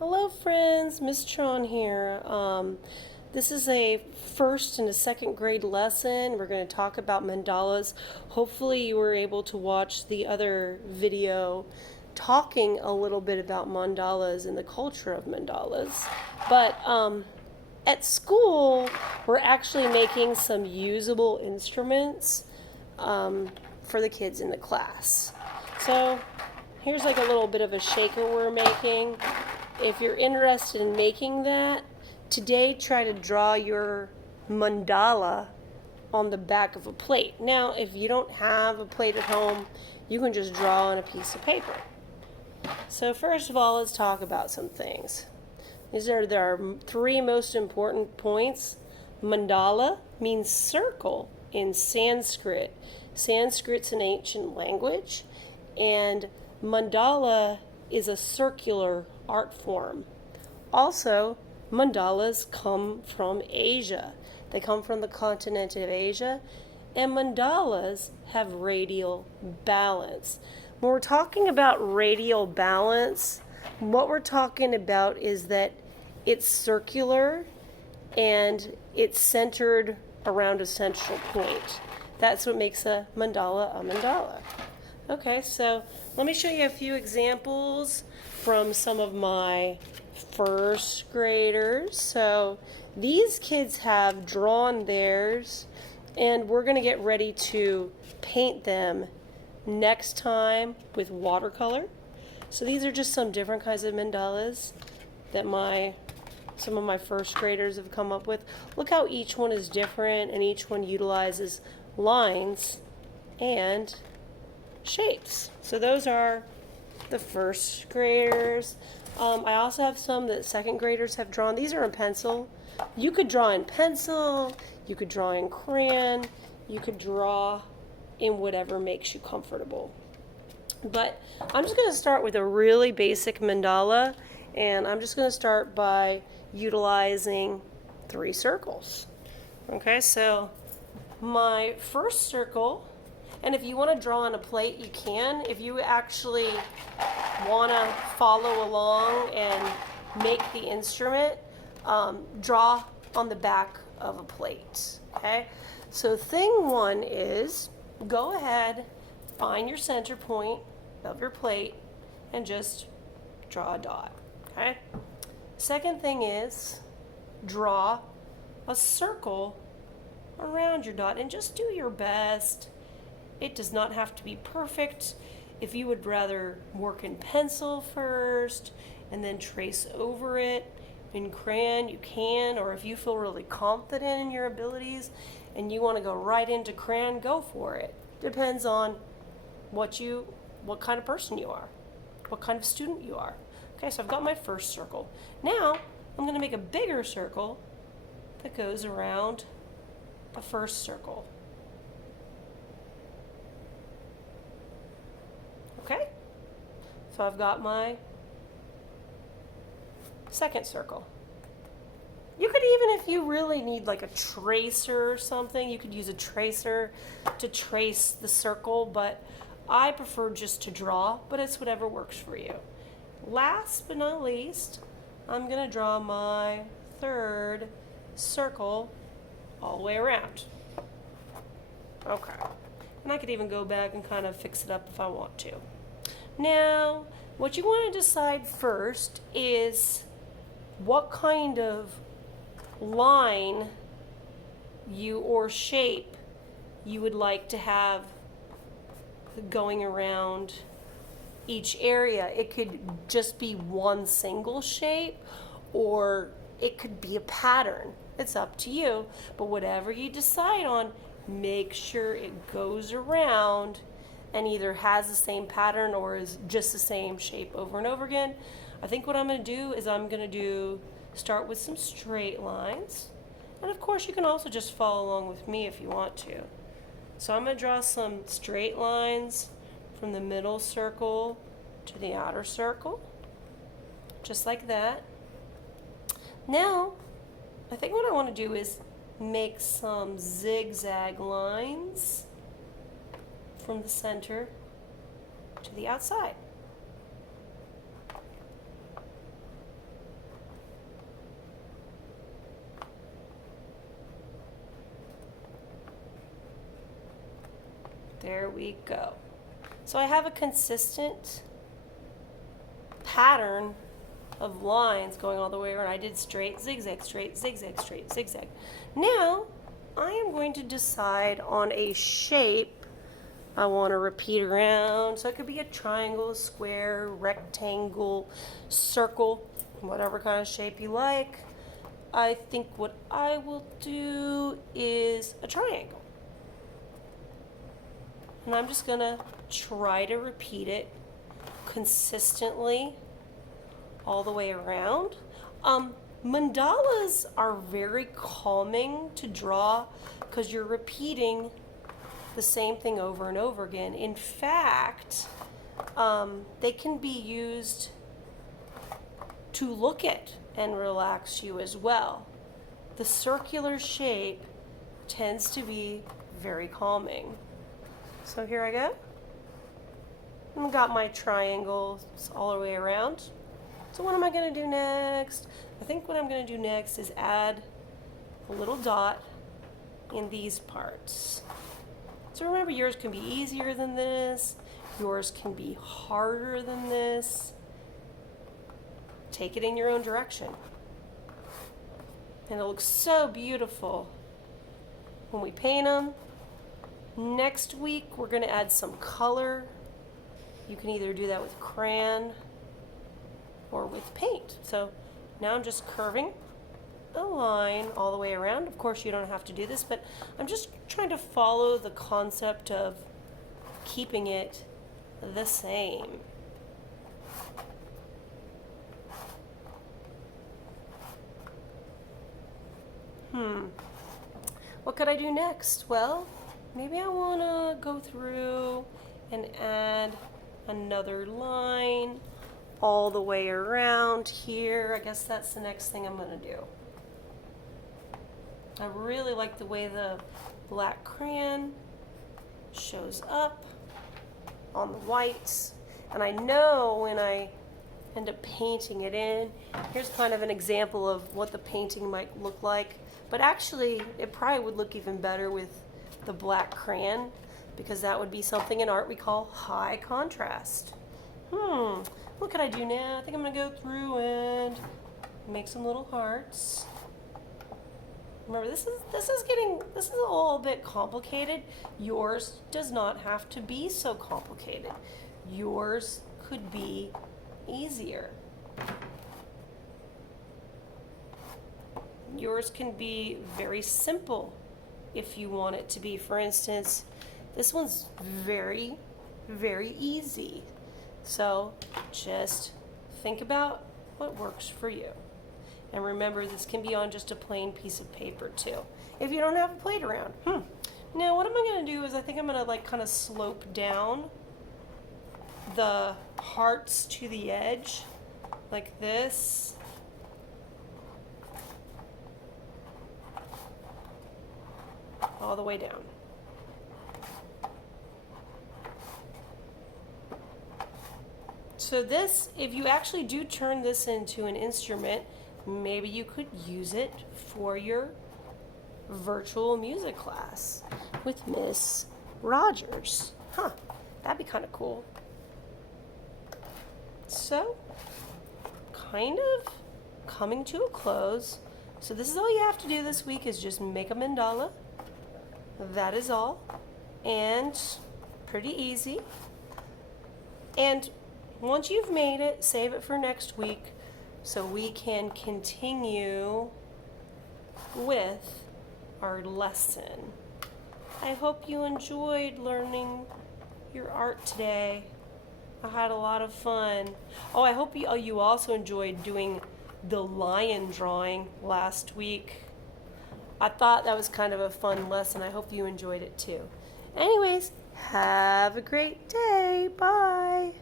Hello friends, Miss Tron here. This is a first and a second grade lesson. We're going to talk about mandalas. Hopefully you were able to watch the other video talking a little bit about mandalas and the culture of mandalas. But at school, we're actually making some usable instruments for the kids in the class. So here's like a little bit of a shaker we're making. If you're interested in making that, today try to draw your mandala on the back of a plate. Now, if you don't have a plate at home, you can just draw on a piece of paper. So first of all, let's talk about some things. There are three most important points. Mandala means circle in Sanskrit. Sanskrit's an ancient language, and mandala is a circular art form. Also, mandalas come from Asia. They come from the continent of Asia, and mandalas have radial balance. When we're talking about radial balance, what we're talking about is that it's circular and it's centered around a central point. That's what makes a mandala. Okay, so let me show you a few examples from some of my first graders. So these kids have drawn theirs, and we're going to get ready to paint them next time with watercolor. So these are just some different kinds of mandalas that some of my first graders have come up with. Look how each one is different, and each one utilizes lines and shapes. So those are the first graders. I also have some that second graders have drawn. These are in pencil. You could draw in pencil, you could draw in crayon, you could draw in whatever makes you comfortable. But I'm just going to start with a really basic mandala, and I'm just going to start by utilizing 3 circles. Okay, so my first circle, and if you want to draw on a plate, you can. If you actually want to follow along and make the instrument, draw on the back of a plate. Okay? So thing 1 is go ahead, find your center point of your plate, and just draw a dot. Okay? Second thing is draw a circle around your dot, and just do your best. It does not have to be perfect. If you would rather work in pencil first and then trace over it in crayon, you can. Or if you feel really confident in your abilities and you want to go right into crayon, go for it. Depends on what kind of person you are, what kind of student you are. Okay, so I've got my first circle. Now I'm going to make a bigger circle that goes around the first circle. Okay, so I've got my second circle. You could even, if you really need like a tracer or something, you could use a tracer to trace the circle, but I prefer just to draw, but it's whatever works for you. Last but not least, I'm going to draw my third circle all the way around. Okay, and I could even go back and kind of fix it up if I want to. Now, what you want to decide first is what kind of line or shape you would like to have going around each area. It could just be one single shape, or it could be a pattern. It's up to you, but whatever you decide on, make sure it goes around and either has the same pattern or is just the same shape over and over again. I think what I'm going to do is start with some straight lines. And of course you can also just follow along with me if you want to. So I'm going to draw some straight lines from the middle circle to the outer circle, just like that. Now, I think what I want to do is make some zigzag lines from the center to the outside. There we go. So I have a consistent pattern of lines going all the way around. I did straight, zigzag, straight, zigzag, straight, zigzag. Now I am going to decide on a shape I want to repeat around. So it could be a triangle, square, rectangle, circle, whatever kind of shape you like. I think what I will do is a triangle. And I'm just going to try to repeat it consistently all the way around. Mandalas are very calming to draw because you're repeating the same thing over and over again. In fact, they can be used to look at and relax you as well. The circular shape tends to be very calming. So here I go. I've got my triangles all the way around. So what am I going to do next? I think what I'm going to do next is add a little dot in these parts. So remember, yours can be easier than this. Yours can be harder than this. Take it in your own direction. And it looks so beautiful when we paint them. Next week, we're going to add some color. You can either do that with crayon or with paint. So now I'm just curving a line all the way around. Of course, you don't have to do this, but I'm just trying to follow the concept of keeping it the same. What could I do next? Well, maybe I want to go through and add another line all the way around here. I guess that's the next thing I'm going to do. I really like the way the black crayon shows up on the whites. And I know when I end up painting it in, here's kind of an example of what the painting might look like. But actually, it probably would look even better with the black crayon, because that would be something in art we call high contrast. What could I do now? I think I'm going to go through and make some little hearts. Remember, this is a little bit complicated. Yours does not have to be so complicated. Yours could be easier. Yours can be very simple if you want it to be. For instance, this one's very, very easy. So just think about what works for you. And remember, this can be on just a plain piece of paper too, if you don't have a plate around. Now what am I going to do is I think I'm going to kind of slope down the hearts to the edge like this. All the way down. So this, if you actually do turn this into an instrument, maybe you could use it for your virtual music class with Miss Rogers. That'd be kind of cool. So, kind of coming to a close. So this is all you have to do this week, is just make a mandala. That is all. And pretty easy. And once you've made it, save it for next week so we can continue with our lesson. I hope you enjoyed learning your art today. I had a lot of fun. Oh, I hope you also enjoyed doing the lion drawing last week. I thought that was kind of a fun lesson. I hope you enjoyed it too. Anyways, have a great day. Bye.